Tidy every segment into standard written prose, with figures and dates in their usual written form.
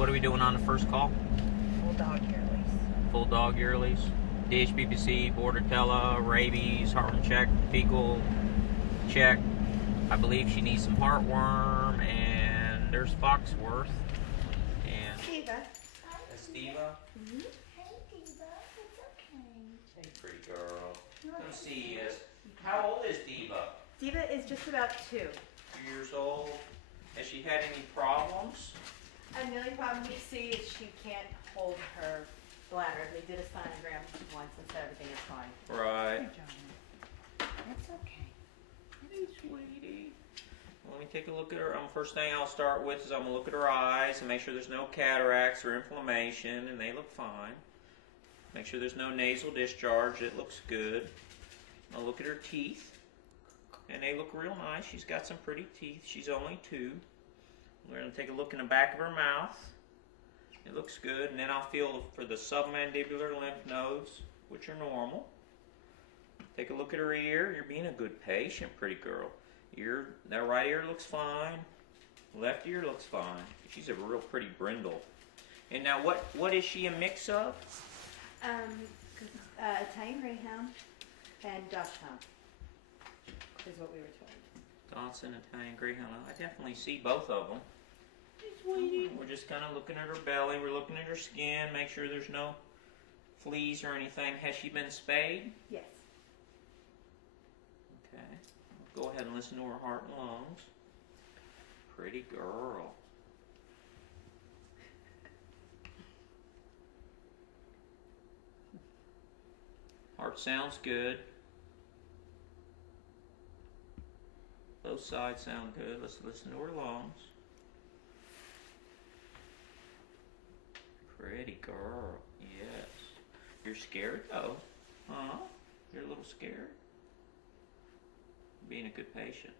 What are we doing on the first call? Full dog year lease. Full dog year lease. DHPPC, Bordetella, rabies, heartworm check, fecal check. I believe she needs some heartworm, and there's Foxworth. And Diva. that's Diva. Mm-hmm. Hey, Diva, it's okay. Hey, pretty girl. Let's see. How old is Diva? Diva is just about 2. 2 years old. Has she had any problems? And the only problem we see is she can't hold her bladder. They did a sonogram once and said everything is fine. Right. That's okay. Hey, sweetie. Let me take a look at her. First thing I'll start with is I'm going to look at her eyes and make sure there's no cataracts or inflammation, and they look fine. Make sure there's no nasal discharge. It looks good. I'll look at her teeth, and they look real nice. She's got some pretty teeth. She's only 2. We're going to take a look in the back of her mouth. It looks good. And then I'll feel for the submandibular lymph nodes, which are normal. Take a look at her ear. You're being a good patient, pretty girl. That right ear looks fine. Left ear looks fine. She's a real pretty brindle. And now what is she a mix of? Italian Greyhound and Dachshund is what we were told. Dachshund, Italian Greyhound. I definitely see both of them. Hey, sweetie. We're just kind of looking at her belly. We're looking at her skin. Make sure there's no fleas or anything. Has she been spayed? Yes. Okay. Go ahead and listen to her heart and lungs. Pretty girl. Heart sounds good. Both sides sound good. Let's listen to her lungs. Pretty girl. Yes. You're scared though. Huh? You're a little scared? Being a good patient.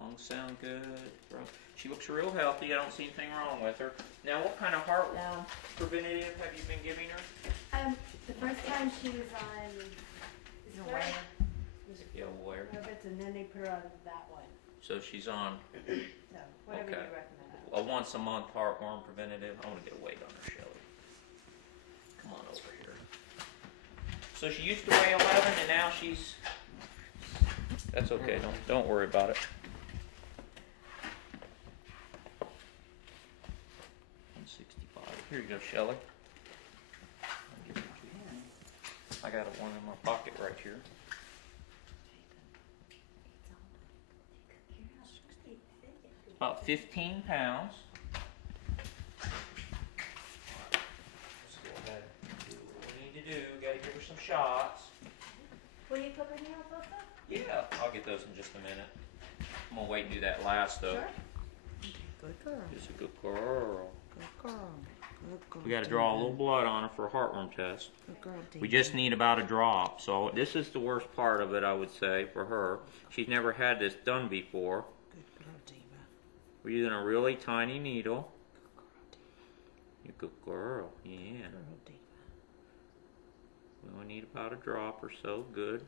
Lungs sound good. She looks real healthy. I don't see anything wrong with her. Now, what kind of heartworm preventative have you been giving her? The first time she was on Yeah, where? and then they put her on that one. So she's on So, whatever Okay. you recommend. a once-a-month heartworm preventative. I want to get a weight on her, Shelly. Come on over here. So she used to weigh 11, and now she's... That's okay. Don't worry about it. 165. Here you go, Shelly. I'll give it to you. I got one in my pocket right here. About 15 pounds. Let's go ahead and do what we need to do. Gotta give her some shots. Will you clip her nails also? Yeah, I'll get those in just a minute. I'm gonna wait and do that last though. Sure. Good girl. She's a good girl. Good girl. Good girl. We gotta draw a little blood on her for a heartworm test. Good girl, Diva. We just need about a drop. So this is the worst part of it, I would say, for her. She's never had this done before. Good girl, Diva. We're using a really tiny needle. Good girl, Diva. You're a good girl, yeah. Good girl, Diva. We only need about a drop or so. Good.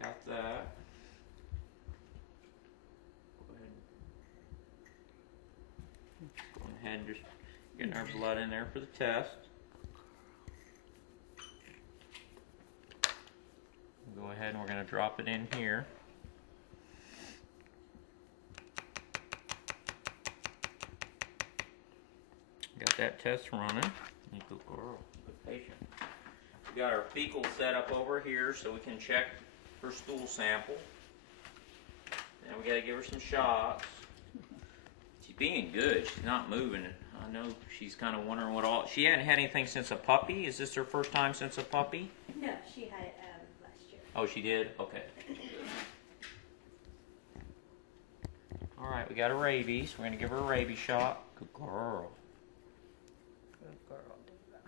Got that. Go ahead and just getting our blood in there for the test. Go ahead and we're going to drop it in here. Got that test running. Good girl, good patient. We got our fecal set up over here so we can check her stool sample. And we got to give her some shots. She's being good. She's not moving. I know she's kind of wondering what all. She hadn't had anything since a puppy. Is this her first time since a puppy? No, she had it last year. Oh, she did? Okay. All right, we got a rabies. We're going to give her a rabies shot. Good girl. Good girl, Diva.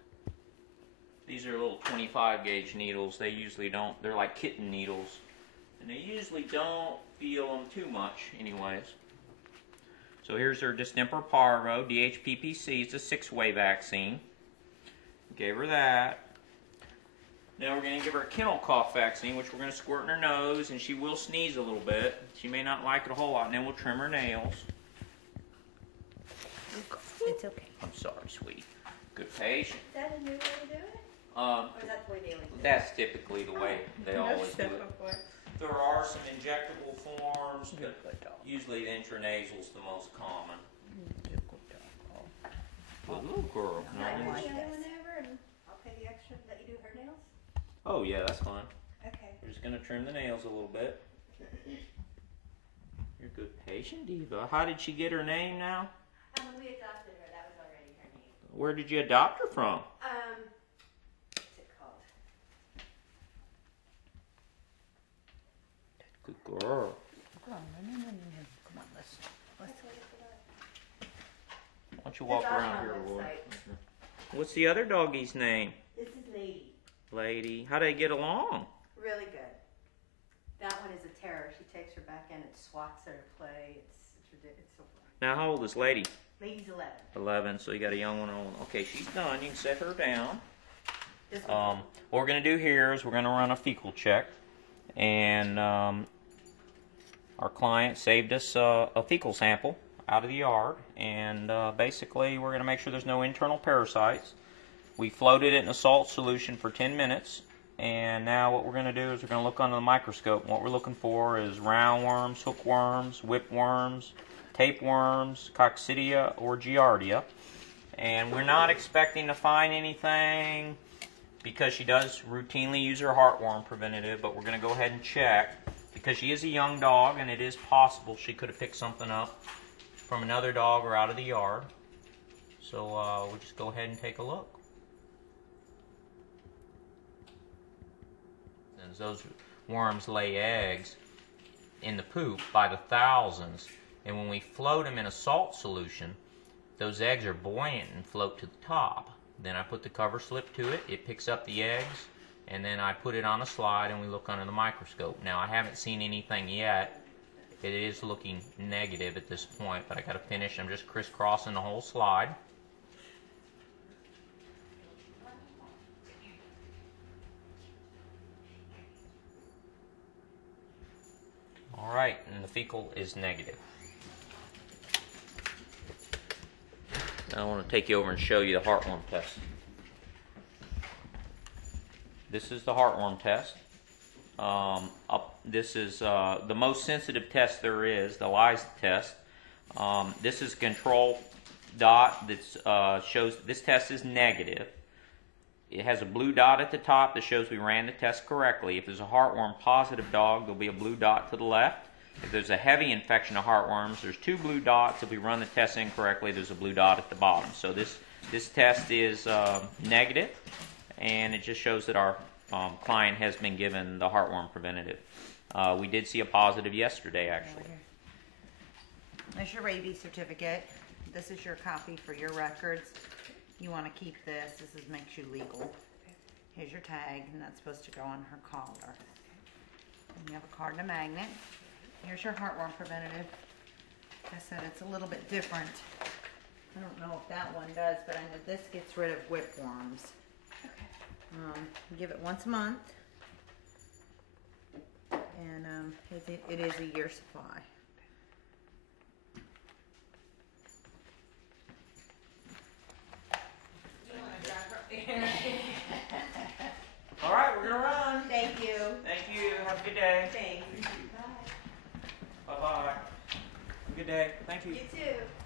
These are little 25 gauge needles. They usually don't, they're like kitten needles. And they usually don't feel them too much anyways. So here's her distemper parvo, DHPPC. It's a 6-way vaccine. Gave her that. Now we're going to give her a kennel cough vaccine, which we're going to squirt in her nose, and she will sneeze a little bit. She may not like it a whole lot, and then we'll trim her nails. sorry, sweetie. Good patient. Is that a new way to do it? Um, Or is that the way they always do it? that's typically the way they No always do step it. before. There are some injectable forms, Good, but good dog. usually the intranasal is the most common. Good, good dog. Oh. Good little girl. Can I Nice. do the other one over and I'll pay the extra that you do her nails? Oh yeah, that's fine. Okay. We're just gonna trim the nails a little bit. You're a good patient, Diva. How did she get her name now? When we adopted her, that was already her name. Where did you adopt her from? What's it called? Good girl. Come on, no. Come on, let's. Why don't you walk It's around on here, our Lord? website. What's the other doggy's name? This is Lady. Lady. How do they get along? Really good. That one is a terror. She takes her back in and swats at her play. It's ridiculous. It's so fun. Now, how old is Lady? Lady's 11. 11, so you got a young one on. Okay, she's done. You can set her down. This one. What we're going to do here is we're going to run a fecal check. And our client saved us a fecal sample out of the yard. And basically, we're going to make sure there's no internal parasites. We floated it in a salt solution for 10 minutes. And now what we're going to do is we're going to look under the microscope. What we're looking for is roundworms, hookworms, whipworms, tapeworms, coccidia, or giardia. And we're not expecting to find anything because she does routinely use her heartworm preventative, but we're going to go ahead and check because she is a young dog and it is possible she could have picked something up from another dog or out of the yard. So we'll just go ahead and take a look. And those worms lay eggs in the poop by the thousands. And when we float them in a salt solution, those eggs are buoyant and float to the top. Then I put the cover slip to it, it picks up the eggs, and then I put it on a slide and we look under the microscope. Now I haven't seen anything yet. It is looking negative at this point, but I got to finish. I'm just crisscrossing the whole slide. Alright, and the fecal is negative. Now I want to take you over and show you the heartworm test. This is the heartworm test. This is the most sensitive test there is, the ELISA test. This is a control dot that shows this test is negative. It has a blue dot at the top that shows we ran the test correctly. If there's a heartworm positive dog, there'll be a blue dot to the left. If there's a heavy infection of heartworms, there's two blue dots. If we run the test incorrectly, there's a blue dot at the bottom. So this test is negative, and it just shows that our client has been given the heartworm preventative. We did see a positive yesterday, actually. There's your rabies certificate. This is your copy for your records. You want to keep this. This makes you legal. Here's your tag, and that's supposed to go on her collar. And you have a card and a magnet. Here's your heartworm preventative. Like I said, it's a little bit different. I don't know if that one does, but I know this gets rid of whipworms. Okay. Give it once a month, and it is a year supply. All right, we're going to run. Thank you. Thank you. Have a good day. Thanks. Bye. Bye-bye. Have a good day. Thank you. You too.